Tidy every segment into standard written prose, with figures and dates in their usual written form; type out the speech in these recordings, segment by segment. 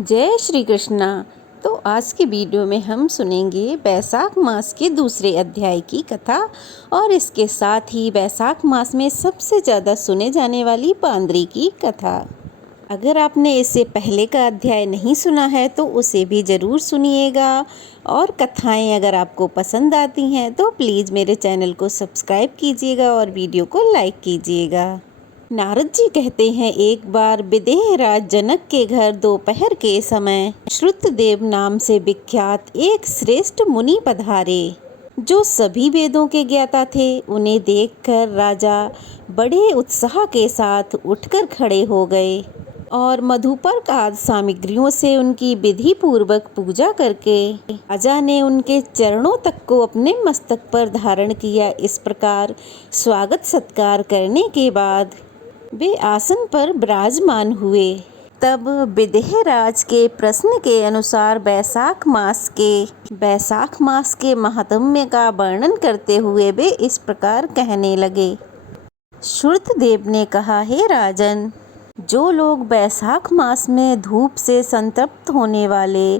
जय श्री कृष्णा। तो आज की वीडियो में हम सुनेंगे बैसाख मास के दूसरे अध्याय की कथा और इसके साथ ही बैसाख मास में सबसे ज़्यादा सुने जाने वाली पांदरी की कथा। अगर आपने इससे पहले का अध्याय नहीं सुना है तो उसे भी ज़रूर सुनिएगा और कथाएं अगर आपको पसंद आती हैं तो प्लीज़ मेरे चैनल को सब्सक्राइब कीजिएगा और वीडियो को लाइक कीजिएगा। नारद जी कहते हैं, एक बार विदेह राज जनक के घर दोपहर के समय श्रुतदेव नाम से विख्यात एक श्रेष्ठ मुनि पधारे, जो सभी वेदों के ज्ञाता थे। उन्हें देखकर राजा बड़े उत्साह के साथ उठकर खड़े हो गए और मधुपर्क आदि सामग्रियों से उनकी विधि पूर्वक पूजा करके राजा ने उनके चरणों तक को अपने मस्तक पर धारण किया। इस प्रकार स्वागत सत्कार करने के बाद वे आसन पर विराजमान हुए। तब विदेहराज के प्रश्न के अनुसार बैसाख मास के महात्म्य का वर्णन करते हुए वे इस प्रकार कहने लगे। श्रुतदेव ने कहा, हे राजन, जो लोग बैसाख मास में धूप से संतप्त होने वाले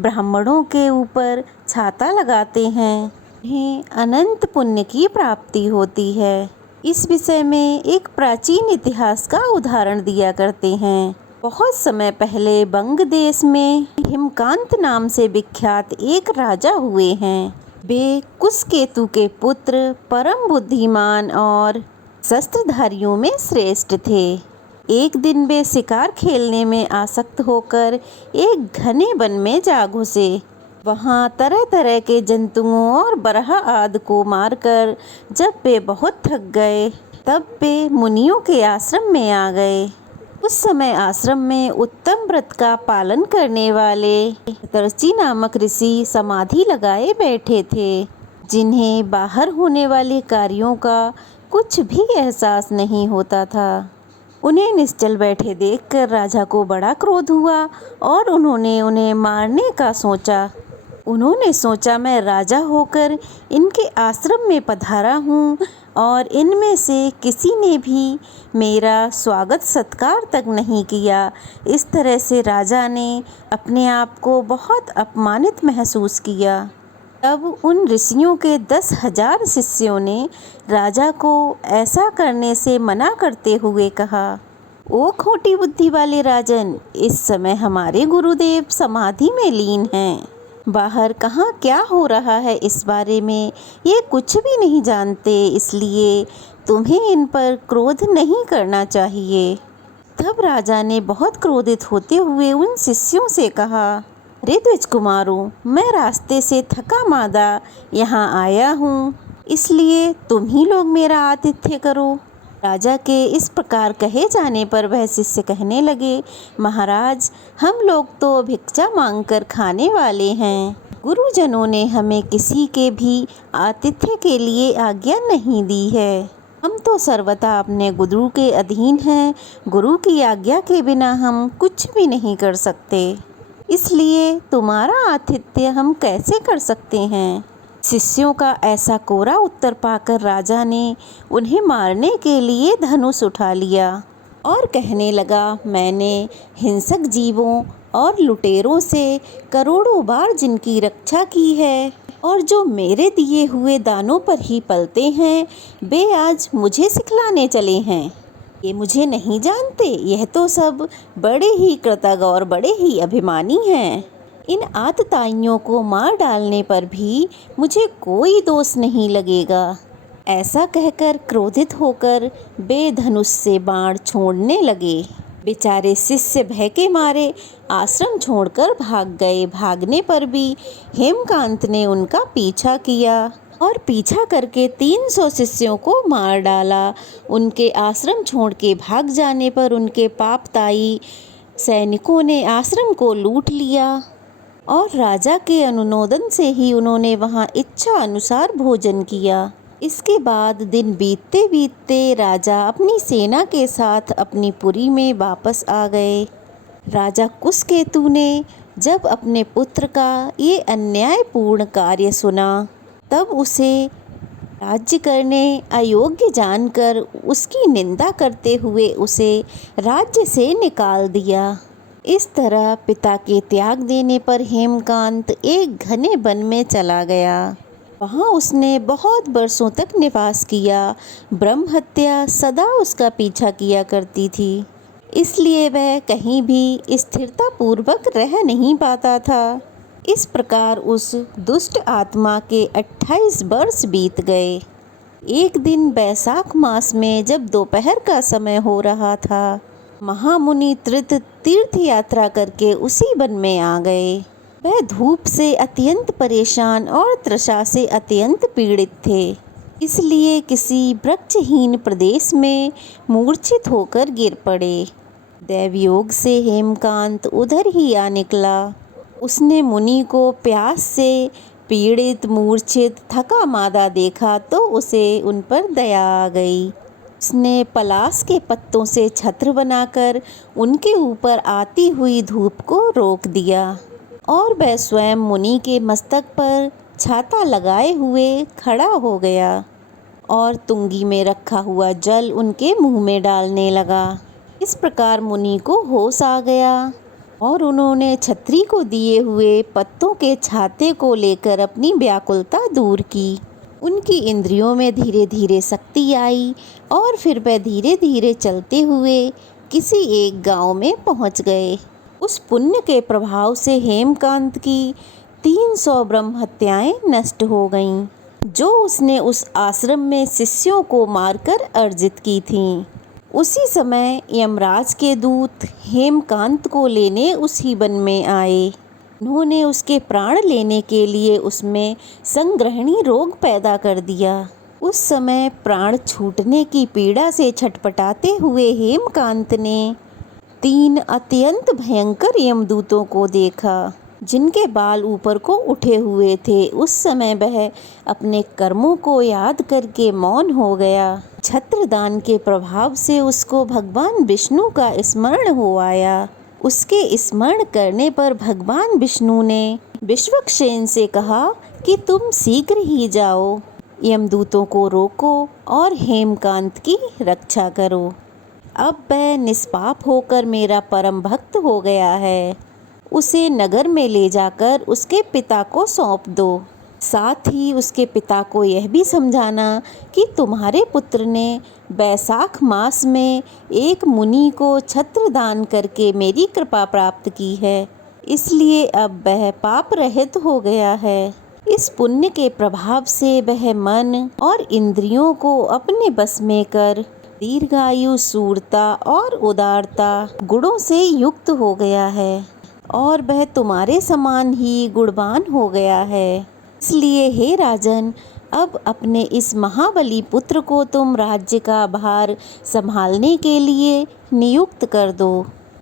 ब्राह्मणों के ऊपर छाता लगाते हैं, उन्हें अनंत पुण्य की प्राप्ति होती है। इस विषय में एक प्राचीन इतिहास का उदाहरण दिया करते हैं। बहुत समय पहले बंग देश में हिमकांत नाम से विख्यात एक राजा हुए हैं। वे कुशकेतु के पुत्र, परम बुद्धिमान और शस्त्रधारियों में श्रेष्ठ थे। एक दिन वे शिकार खेलने में आसक्त होकर एक घने वन में जा घुसे। वहाँ तरह तरह के जंतुओं और बरहा आदि को मारकर जब वे बहुत थक गए तब वे मुनियों के आश्रम में आ गए। उस समय आश्रम में उत्तम व्रत का पालन करने वाले शतर्षि नामक ऋषि समाधि लगाए बैठे थे, जिन्हें बाहर होने वाले कार्यों का कुछ भी एहसास नहीं होता था। उन्हें निश्चल बैठे देखकर राजा को बड़ा क्रोध हुआ और उन्होंने उन्हें मारने का सोचा। उन्होंने सोचा, मैं राजा होकर इनके आश्रम में पधारा हूँ और इनमें से किसी ने भी मेरा स्वागत सत्कार तक नहीं किया। इस तरह से राजा ने अपने आप को बहुत अपमानित महसूस किया। तब उन ऋषियों के 10,000 शिष्यों ने राजा को ऐसा करने से मना करते हुए कहा, ओ खोटी बुद्धि वाले राजन, इस समय हमारे गुरुदेव समाधि में लीन हैं। बाहर कहाँ क्या हो रहा है इस बारे में ये कुछ भी नहीं जानते, इसलिए तुम्हें इन पर क्रोध नहीं करना चाहिए। तब राजा ने बहुत क्रोधित होते हुए उन शिष्यों से कहा, अरे द्विज कुमारों, मैं रास्ते से थका मादा यहाँ आया हूँ, इसलिए तुम ही लोग मेरा आतिथ्य करो। राजा के इस प्रकार कहे जाने पर वह शिष्य कहने लगे, महाराज, हम लोग तो भिक्षा मांगकर खाने वाले हैं। गुरुजनों ने हमें किसी के भी आतिथ्य के लिए आज्ञा नहीं दी है। हम तो सर्वथा अपने गुरु के अधीन हैं। गुरु की आज्ञा के बिना हम कुछ भी नहीं कर सकते, इसलिए तुम्हारा आतिथ्य हम कैसे कर सकते हैं। शिष्यों का ऐसा कोरा उत्तर पाकर राजा ने उन्हें मारने के लिए धनुष उठा लिया और कहने लगा, मैंने हिंसक जीवों और लुटेरों से करोड़ों बार जिनकी रक्षा की है और जो मेरे दिए हुए दानों पर ही पलते हैं, वे आज मुझे सिखलाने चले हैं। ये मुझे नहीं जानते, यह तो सब बड़े ही कृतज्ञ और बड़े ही अभिमानी हैं। इन आतताइयों को मार डालने पर भी मुझे कोई दोष नहीं लगेगा। ऐसा कहकर क्रोधित होकर वे धनुष से बाण छोड़ने लगे। बेचारे शिष्य भय के मारे आश्रम छोड़कर भाग गए। भागने पर भी हेमकांत ने उनका पीछा किया और पीछा करके 300 शिष्यों को मार डाला। उनके आश्रम छोड़ के भाग जाने पर उनके पापताई सैनिकों ने आश्रम को लूट लिया और राजा के अनुमोदन से ही उन्होंने वहां इच्छा अनुसार भोजन किया। इसके बाद दिन बीतते बीतते राजा अपनी सेना के साथ अपनी पुरी में वापस आ गए। राजा कुशकेतु ने जब अपने पुत्र का ये अन्यायपूर्ण कार्य सुना तब उसे राज्य करने अयोग्य जानकर उसकी निंदा करते हुए उसे राज्य से निकाल दिया। इस तरह पिता के त्याग देने पर हेमकांत एक घने वन में चला गया। वहाँ उसने बहुत वर्षों तक निवास किया। ब्रह्म हत्या सदा उसका पीछा किया करती थी, इसलिए वह कहीं भी स्थिरता पूर्वक रह नहीं पाता था। इस प्रकार उस दुष्ट आत्मा के 28 वर्ष बीत गए। एक दिन बैसाख मास में जब दोपहर का समय हो रहा था, महामुनि त्रित तीर्थ यात्रा करके उसी वन में आ गए। वह धूप से अत्यंत परेशान और तृषा से अत्यंत पीड़ित थे, इसलिए किसी वृक्षहीन प्रदेश में मूर्छित होकर गिर पड़े। दैवयोग से हेमकांत उधर ही आ निकला। उसने मुनि को प्यास से पीड़ित, मूर्छित, थका मादा देखा तो उसे उन पर दया आ गई। उसने पलाश के पत्तों से छत्र बनाकर उनके ऊपर आती हुई धूप को रोक दिया और वह स्वयं मुनि के मस्तक पर छाता लगाए हुए खड़ा हो गया और तुंगी में रखा हुआ जल उनके मुंह में डालने लगा। इस प्रकार मुनि को होश आ गया और उन्होंने छत्री को दिए हुए पत्तों के छाते को लेकर अपनी व्याकुलता दूर की। उनकी इंद्रियों में धीरे धीरे शक्ति आई और फिर वह धीरे धीरे चलते हुए किसी एक गांव में पहुंच गए। उस पुण्य के प्रभाव से हेमकांत की 300 ब्रह्म हत्याएं नष्ट हो गईं, जो उसने उस आश्रम में शिष्यों को मारकर अर्जित की थीं। उसी समय यमराज के दूत हेमकांत को लेने उसी वन में आए। उन्होंने उसके प्राण लेने के लिए उसमें संग्रहणी रोग पैदा कर दिया। उस समय प्राण छूटने की पीड़ा से छटपटाते हुए हेमकांत ने 3 अत्यंत भयंकर यमदूतों को देखा, जिनके बाल ऊपर को उठे हुए थे। उस समय वह अपने कर्मों को याद करके मौन हो गया। छत्रदान के प्रभाव से उसको भगवान विष्णु का स्मरण हो आया। उसके स्मरण करने पर भगवान विष्णु ने विश्वक्सेन से कहा कि तुम शीघ्र ही जाओ, यमदूतों को रोको और हेमकांत की रक्षा करो। अब वह निष्पाप होकर मेरा परम भक्त हो गया है। उसे नगर में ले जाकर उसके पिता को सौंप दो। साथ ही उसके पिता को यह भी समझाना कि तुम्हारे पुत्र ने बैसाख मास में एक मुनि को छत्र दान करके मेरी कृपा प्राप्त की है, इसलिए अब वह पाप रहित हो गया है। इस पुण्य के प्रभाव से वह मन और इंद्रियों को अपने बस में कर दीर्घायु, शूरता और उदारता गुणों से युक्त हो गया है और वह तुम्हारे समान ही गुणवान हो गया है। इसलिए हे राजन, अब अपने इस महाबली पुत्र को तुम राज्य का भार संभालने के लिए नियुक्त कर दो।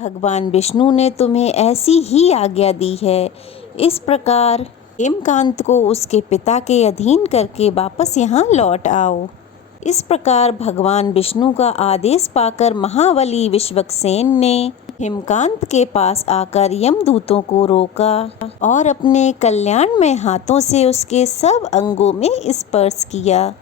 भगवान विष्णु ने तुम्हें ऐसी ही आज्ञा दी है। इस प्रकार हेमकांत को उसके पिता के अधीन करके वापस यहाँ लौट आओ। इस प्रकार भगवान विष्णु का आदेश पाकर महाबली विश्वक्सेन ने हेमकांत के पास आकर यमदूतों को रोका और अपने कल्याणमय हाथों से उसके सब अंगों में स्पर्श किया।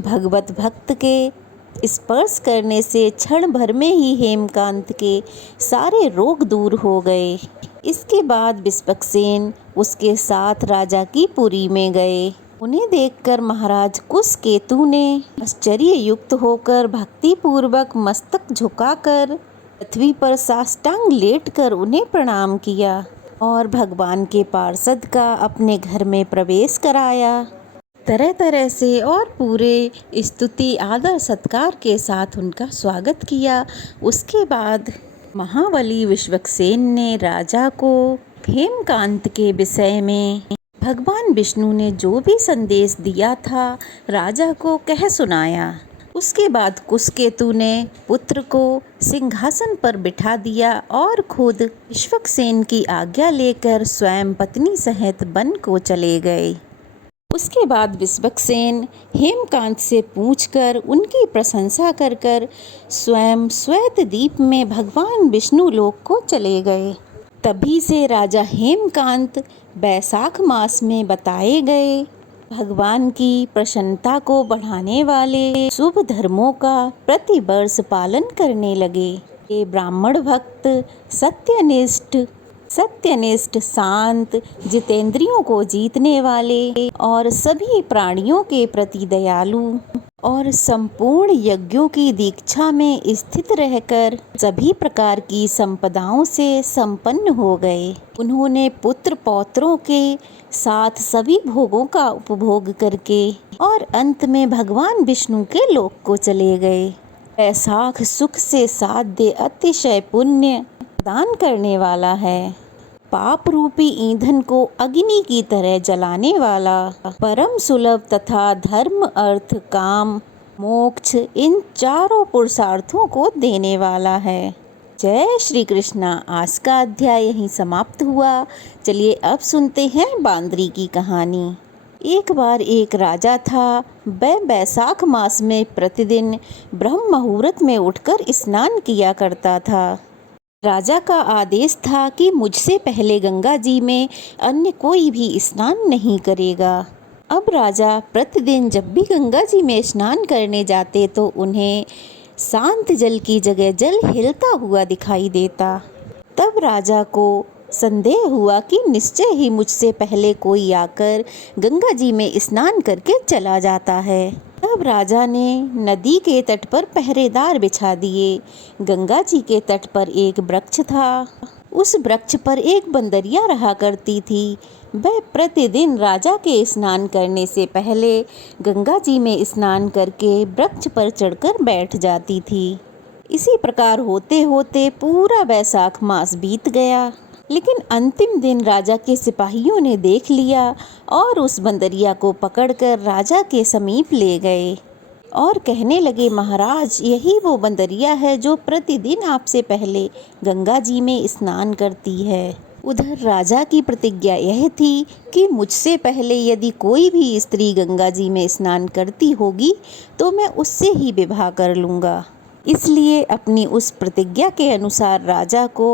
भगवत भक्त के स्पर्श करने से क्षण भर में ही हेमकांत के सारे रोग दूर हो गए। इसके बाद विश्वक्सेन उसके साथ राजा की पुरी में गए। उन्हें देखकर महाराज कुशकेतु ने आश्चर्य युक्त होकर भक्ति पूर्वक मस्तक झुकाकर पृथ्वी पर साष्टांग लेटकर उन्हें प्रणाम किया और भगवान के पार्षद का अपने घर में प्रवेश कराया। तरह तरह से और पूरे स्तुति आदर सत्कार के साथ उनका स्वागत किया। उसके बाद महाबली विश्वक्सेन ने राजा को हेमकांत के विषय में भगवान विष्णु ने जो भी संदेश दिया था राजा को कह सुनाया। उसके बाद कुशकेतु ने पुत्र को सिंहासन पर बिठा दिया और खुद विश्वक्सेन की आज्ञा लेकर स्वयं पत्नी सहित वन को चले गए। उसके बाद विश्वक्सेन हेमकांत से पूछकर उनकी प्रशंसा कर कर स्वयं श्वेत द्वीप में भगवान विष्णु लोक को चले गए। तभी से राजा हेमकांत बैसाख मास में बताए गए भगवान की प्रसन्नता को बढ़ाने वाले शुभ धर्मों का प्रतिवर्ष पालन करने लगे। ये ब्राह्मण भक्त सत्यनिष्ठ शांत, जितेंद्रियों को जीतने वाले और सभी प्राणियों के प्रति दयालु और संपूर्ण यज्ञों की दीक्षा में स्थित रहकर सभी प्रकार की संपदाओं से संपन्न हो गए। उन्होंने पुत्र पौत्रों के साथ सभी भोगों का उपभोग करके और अंत में भगवान विष्णु के लोक को चले गए। वैशाख सुख से साध्य अतिशय पुण्य प्रदान करने वाला है। पाप रूपी ईंधन को अग्नि की तरह जलाने वाला, परम सुलभ तथा धर्म अर्थ काम मोक्ष इन चारों पुरुषार्थों को देने वाला है। जय श्री कृष्णा। आज का अध्याय यहीं समाप्त हुआ। चलिए अब सुनते हैं बांदरी की कहानी। एक बार एक राजा था। वह बैसाख मास में प्रतिदिन ब्रह्म मुहूर्त में उठकर स्नान किया करता था। राजा का आदेश था कि मुझसे पहले गंगा जी में अन्य कोई भी स्नान नहीं करेगा। अब राजा प्रतिदिन जब भी गंगा जी में स्नान करने जाते तो उन्हें शांत जल की जगह जल हिलता हुआ दिखाई देता। तब राजा को संदेह हुआ कि निश्चय ही मुझसे पहले कोई आकर गंगा जी में स्नान करके चला जाता है। तब राजा ने नदी के तट पर पहरेदार बिछा दिए। गंगा जी के तट पर एक वृक्ष था। उस वृक्ष पर एक बंदरिया रहा करती थी। वह प्रतिदिन राजा के स्नान करने से पहले गंगा जी में स्नान करके वृक्ष पर चढ़कर बैठ जाती थी। इसी प्रकार होते होते पूरा वैशाख मास बीत गया। लेकिन अंतिम दिन राजा के सिपाहियों ने देख लिया और उस बंदरिया को पकड़कर राजा के समीप ले गए और कहने लगे, महाराज, यही वो बंदरिया है जो प्रतिदिन आपसे पहले गंगा जी में स्नान करती है। उधर राजा की प्रतिज्ञा यह थी कि मुझसे पहले यदि कोई भी स्त्री गंगा जी में स्नान करती होगी तो मैं उससे ही विवाह कर लूँगा। इसलिए अपनी उस प्रतिज्ञा के अनुसार राजा को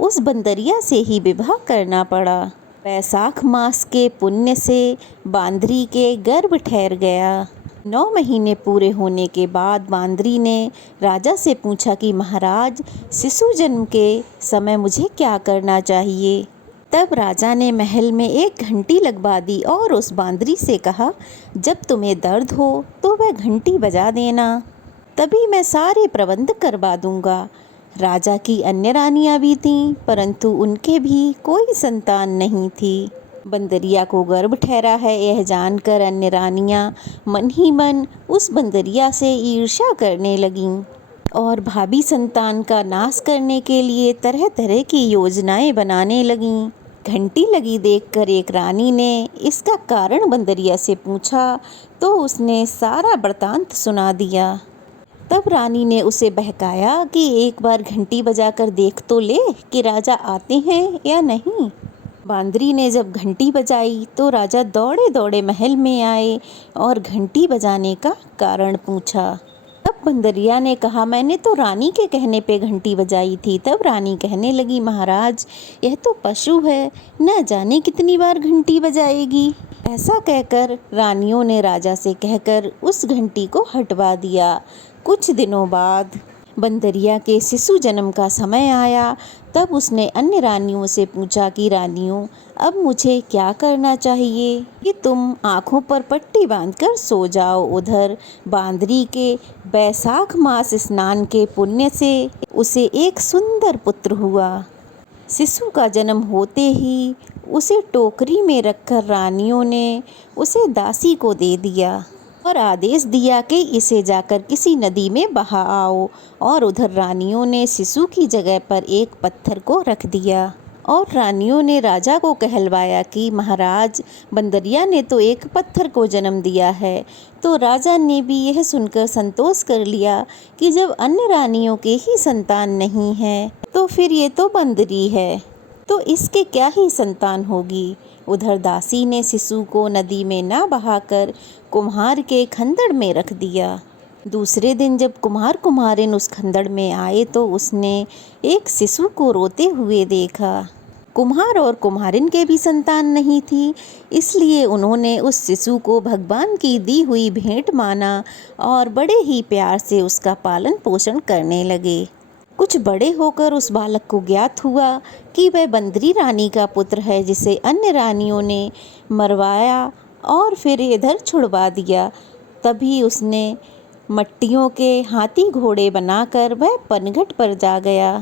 उस बंदरिया से ही विवाह करना पड़ा। वैशाख मास के पुण्य से बांदरी के गर्भ ठहर गया। 9 महीने पूरे होने के बाद बांदरी ने राजा से पूछा कि महाराज, शिशु जन्म के समय मुझे क्या करना चाहिए। तब राजा ने महल में एक घंटी लगवा दी और उस बांदरी से कहा, जब तुम्हें दर्द हो तो वह घंटी बजा देना, तभी मैं सारे प्रबंध करवा दूंगा। राजा की अन्य रानियां भी थीं, परंतु उनके भी कोई संतान नहीं थी। बंदरिया को गर्भ ठहरा है यह जानकर अन्य रानियां मन ही मन उस बंदरिया से ईर्ष्या करने लगीं और भावी संतान का नाश करने के लिए तरह तरह की योजनाएं बनाने लगीं। घंटी लगी देखकर एक रानी ने इसका कारण बंदरिया से पूछा तो उसने सारा वृतांत सुना दिया। तब रानी ने उसे बहकाया कि एक बार घंटी बजाकर देख तो ले कि राजा आते हैं या नहीं। बांदरी ने जब घंटी बजाई तो राजा दौड़े दौड़े महल में आए और घंटी बजाने का कारण पूछा। तब बंदरिया ने कहा, मैंने तो रानी के कहने पे घंटी बजाई थी। तब रानी कहने लगी, महाराज, यह तो पशु है, न जाने कितनी बार घंटी बजाएगी। ऐसा कहकर रानियों ने राजा से कहकर उस घंटी को हटवा दिया। कुछ दिनों बाद बंदरिया के शिशु जन्म का समय आया। तब उसने अन्य रानियों से पूछा कि रानियों, अब मुझे क्या करना चाहिए कि तुम आँखों पर पट्टी बांधकर सो जाओ। उधर बांदरी के बैसाख मास स्नान के पुण्य से उसे एक सुंदर पुत्र हुआ। शिशु का जन्म होते ही उसे टोकरी में रखकर रानियों ने उसे दासी को दे दिया और आदेश दिया कि इसे जाकर किसी नदी में बहा आओ। और उधर रानियों ने शिशु की जगह पर एक पत्थर को रख दिया और रानियों ने राजा को कहलवाया कि महाराज, बंदरिया ने तो एक पत्थर को जन्म दिया है। तो राजा ने भी यह सुनकर संतोष कर लिया कि जब अन्य रानियों के ही संतान नहीं है तो फिर ये तो बंदरी है, तो इसके क्या ही संतान होगी। उधर दासी ने शिशु को नदी में ना बहाकर कुम्हार के खंदड़ में रख दिया। दूसरे दिन जब कुम्हार कुम्हारिन उस खंदड़ में आए तो उसने एक शिशु को रोते हुए देखा। कुम्हार और कुम्हारिन के भी संतान नहीं थी, इसलिए उन्होंने उस शिशु को भगवान की दी हुई भेंट माना और बड़े ही प्यार से उसका पालन पोषण करने लगे। कुछ बड़े होकर उस बालक को ज्ञात हुआ कि वह बंदरी रानी का पुत्र है, जिसे अन्य रानियों ने मरवाया और फिर इधर छुड़वा दिया। तभी उसने मट्टियों के हाथी घोड़े बनाकर वह पनघट पर जा गया।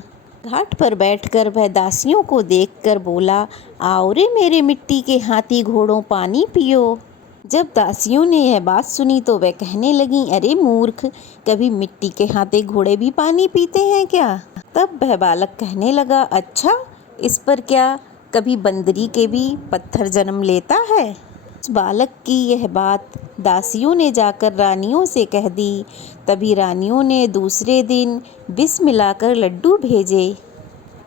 घाट पर बैठकर वह दासियों को देखकर बोला, आओ रे मेरे मिट्टी के हाथी घोड़ों, पानी पियो। जब दासियों ने यह बात सुनी तो वह कहने लगी, अरे मूर्ख, कभी मिट्टी के हाथी घोड़े भी पानी पीते हैं क्या? तब वह बालक कहने लगा, अच्छा, इस पर क्या, कभी बंदरी के भी पत्थर जन्म लेता है? उस बालक की यह बात दासियों ने जाकर रानियों से कह दी। तभी रानियों ने दूसरे दिन विष मिलाकर लड्डू भेजे।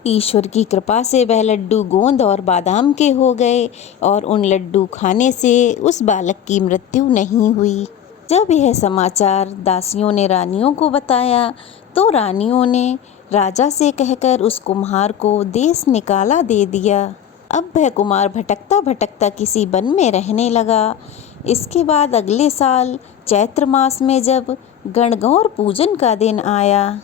ईश्वर की कृपा से वह लड्डू गोंद और बादाम के हो गए और उन लड्डू खाने से उस बालक की मृत्यु नहीं हुई। जब यह समाचार दासियों ने रानियों को बताया तो रानियों ने राजा से कहकर उस कुम्हार को देश निकाला दे दिया। अब वह कुम्हार भटकता भटकता किसी वन में रहने लगा। इसके बाद अगले साल चैत्र मास में जब गणगौर पूजन का दिन आया,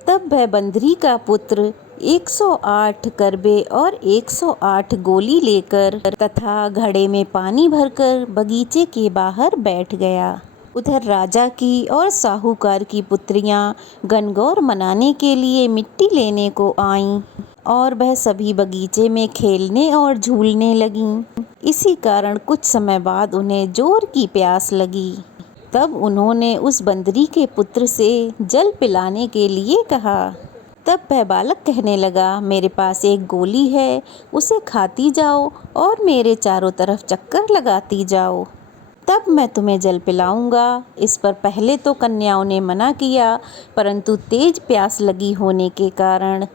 तब वह बंदरी का पुत्र 108 करबे और 108 गोली लेकर तथा घड़े में पानी भरकर बगीचे के बाहर बैठ गया। उधर राजा की और साहूकार की पुत्रियां गणगौर मनाने के लिए मिट्टी लेने को आईं और वह सभी बगीचे में खेलने और झूलने लगीं। इसी कारण कुछ समय बाद उन्हें जोर की प्यास लगी। तब उन्होंने उस बंदरी के पुत्र से जल पिलाने के लिए कहा। तब वह बालक कहने लगा, मेरे पास एक गोली है, उसे खाती जाओ और मेरे चारों तरफ चक्कर लगाती जाओ, तब मैं तुम्हें जल पिलाऊंगा। इस पर पहले तो कन्याओं ने मना किया, परंतु तेज प्यास लगी होने के कारण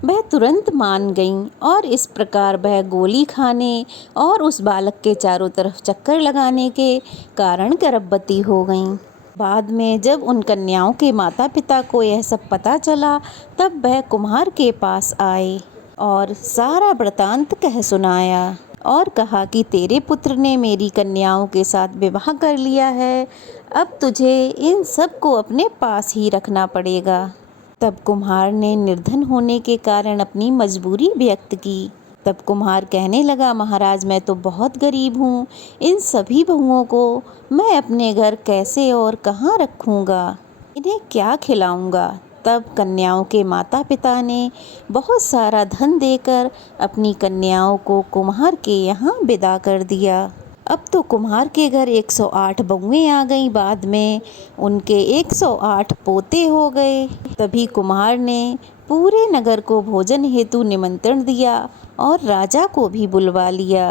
वह तुरंत मान गईं और इस प्रकार वह गोली खाने और उस बालक के चारों तरफ चक्कर लगाने के कारण गर्भवती हो गईं। बाद में जब उन कन्याओं के माता पिता को यह सब पता चला, तब वह कुम्हार के पास आए और सारा वृतांत कह सुनाया और कहा कि तेरे पुत्र ने मेरी कन्याओं के साथ विवाह कर लिया है, अब तुझे इन सब को अपने पास ही रखना पड़ेगा। तब कुम्हार ने निर्धन होने के कारण अपनी मजबूरी व्यक्त की। तब कुम्हार कहने लगा, महाराज, मैं तो बहुत गरीब हूँ, इन सभी बहुओं को मैं अपने घर कैसे और कहाँ रखूँगा, इन्हें क्या खिलाऊँगा? तब कन्याओं के माता पिता ने बहुत सारा धन देकर अपनी कन्याओं को कुम्हार के यहाँ विदा कर दिया। अब तो कुम्हार के घर 108 बहुएं आ गईं, बाद में उनके 108 पोते हो गए। तभी कुम्हार ने पूरे नगर को भोजन हेतु निमंत्रण दिया और राजा को भी बुलवा लिया।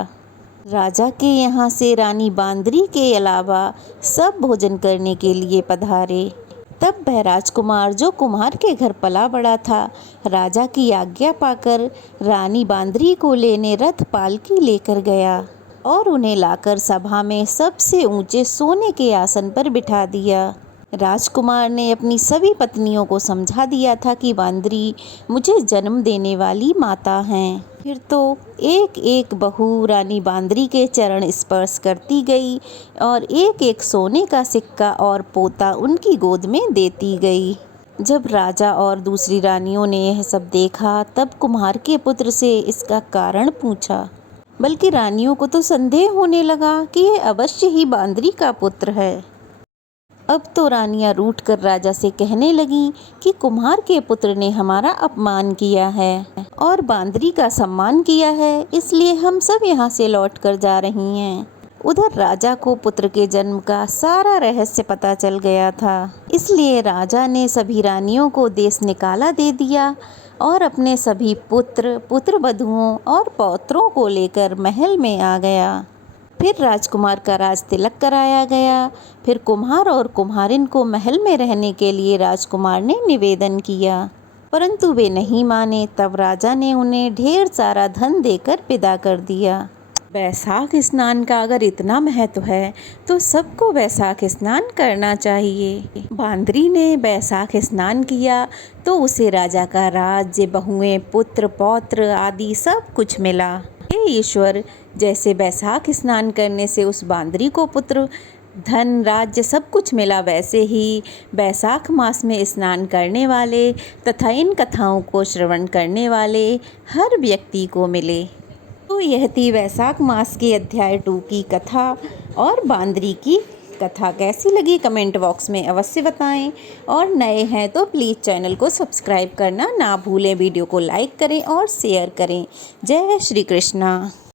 राजा के यहाँ से रानी बांदरी के अलावा सब भोजन करने के लिए पधारे। तब वह राजकुमार जो कुम्हार के घर पला बड़ा था, राजा की आज्ञा पाकर रानी बांदरी को लेने रथ पालकी लेकर गया और उन्हें लाकर सभा में सबसे ऊंचे सोने के आसन पर बिठा दिया। राजकुमार ने अपनी सभी पत्नियों को समझा दिया था कि बांदरी मुझे जन्म देने वाली माता हैं। फिर तो एक एक बहू रानी बांदरी के चरण स्पर्श करती गई और एक एक सोने का सिक्का और पोता उनकी गोद में देती गई। जब राजा और दूसरी रानियों ने यह सब देखा, तब कुम्हार के पुत्र से इसका कारण पूछा। बल्कि रानियों को तो संदेह होने लगा कि यह अवश्य ही बांदरी का पुत्र है। अब तो रानियां रूठ कर राजा से कहने लगीं कि कुम्हार के पुत्र ने हमारा अपमान किया है और बांदरी का सम्मान किया है, इसलिए हम सब यहाँ से लौट कर जा रही हैं। उधर राजा को पुत्र के जन्म का सारा रहस्य पता चल गया था, इसलिए राजा ने सभी रानियों को देश निकाला दे दिया और अपने सभी पुत्र वधुओं और पौत्रों को लेकर महल में आ गया। फिर राजकुमार का राज तिलक कराया गया। फिर कुम्हार और कुम्हारिन को महल में रहने के लिए राजकुमार ने निवेदन किया, परंतु वे नहीं माने। तब राजा ने उन्हें ढेर सारा धन देकर विदा कर दिया। बैसाख स्नान का अगर इतना महत्व है तो सबको बैसाख स्नान करना चाहिए। बांदरी ने बैसाख स्नान किया तो उसे राजा का राज्य, बहुएं, पुत्र पौत्र आदि सब कुछ मिला। हे ईश्वर, जैसे बैसाख स्नान करने से उस बांदरी को पुत्र धन राज्य सब कुछ मिला, वैसे ही बैसाख मास में स्नान करने वाले तथा इन कथाओं को श्रवण करने वाले हर व्यक्ति को मिले। तो यह थी वैसाख मास के अध्याय 2 की कथा। और बांदरी की कथा कैसी लगी कमेंट बॉक्स में अवश्य बताएं। और नए हैं तो प्लीज़ चैनल को सब्सक्राइब करना ना भूलें। वीडियो को लाइक करें और शेयर करें। जय श्री कृष्णा।